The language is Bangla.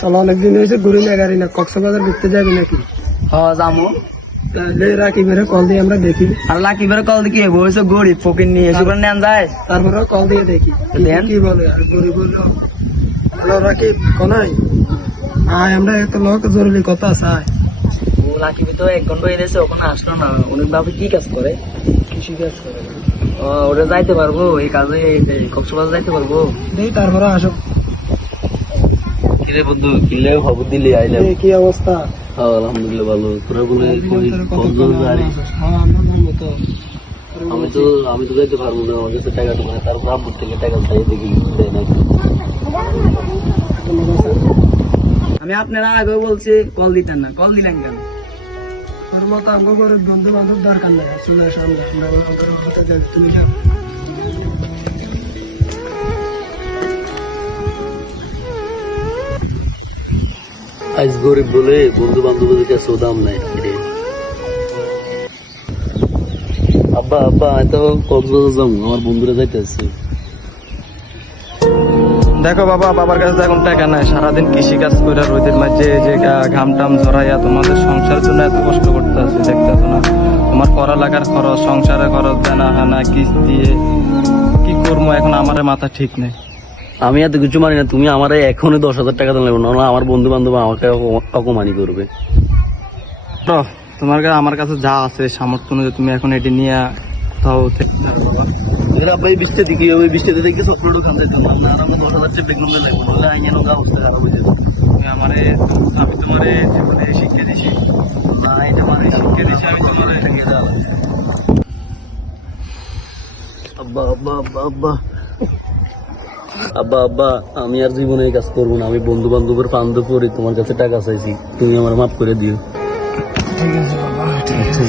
চলো অনেকদিন হয়েছে ঘুরি না গাড়ি না, কক্সবাজার ঘুরতে যাবি নাকি? হ্যাঁ যাবো। তাহলে রাকিবের কল দিয়ে আমরা দেখি। আর লাকিবের কল দিয়ে কি বলছো গরিব ফকির নিয়ে এসে করে নেন যায়। তারপরে কল দিয়ে দেখি দেন। কি বলে। আর গরিব বললো হ্যালো রাকিব কোনাই আয়, আমরা একটা লোক জরুরি কথা আছে আয়। ও লাকিব তো 1 ঘন্টা হয়ে গেছে, ওখানে আসলো না। অনেক বাবু কি কাজ করে? কৃষি কাজ করে। ওটা যাইতে পারবো এই কাজে, কক্সবাজার যাইতে পারবো। দেখি তারপরে আসো। কিরে বন্ধু, কিলে খবর দিলি আইলাম। এই কি অবস্থা? আলহামদুলিল্লাহ ভালো। তোরা বলে কত কক্সবাজার? হ্যাঁ আমরা যাবো তো। আমি তো যাইতে পারবো না, আমার কাছে টাকা টোকা, তারপর আব্বুর থেকে টাকা চাই দেখি দেয় নাকি। আমি আপনারা আগে বলছি কল দিতেন না, কল দিলেন কেন? তোর মতো আমাকে করে বন্ধু বান্ধব দরকার নেই, চলে আসো আমরা তুমি যাও। আজ গরিব বলে বন্ধু বান্ধবদের কাছে দাম নাই রে। আব্বা আব্বা আমি তো কক্সবাজার যাবো, আমার বন্ধুরা যাইতেছে। দেখো বাবা, বাবার কাছে তো এখন টাকা নাই, সারাদিন কৃষি কাজ করে রোদের মাঝে যে ঘাম টাম ঝরাইয়া তোমাদের সংসারের জন্য এত কষ্ট করতে আছে, দেখতেছো না? তোমার পড়ালেখার খরচ, সংসারের খরচ, দেনা হানা কিস্তি, কি করবো এখন? আমার মাথা ঠিক নেই। আমি এত কিছু মানি না, তুমি আমার এখনই 10,000 টাকা দিলে না, আমার বন্ধু বান্ধব আমাকে অপমানি করবে। তো তোমার কাছে আমার কাছে যা আছে সামর্থ্য অনুযায়ী তুমি এখন এটি নিয়ে কোথাও থেকে আব্বা এই বৃষ্টি দিকে ওই বৃষ্টিতে দেখে চকলেট খান যেতাম না, আমরা 10,000 টাকা বেগুন লাগবো, নাহলে আইনের অবস্থা খারাপ হয়ে যাবে। তুমি আমারে, আমি তোমারে জীবনে শিক্ষা দিছি, না এটা মানে শিক্ষা দিছি আমি তোমারে। আব্বা আব্বা আব্বা আব্বা আব্বা আব্বা আমি আর জীবনে এই কাজ করবো না। আমি বন্ধু বান্ধবের ফান্দ করে তোমার কাছে টাকা চাইছি, তুমি আমার মাফ করে দিও। ঠিক আছে বাবা, ঠিক আছে।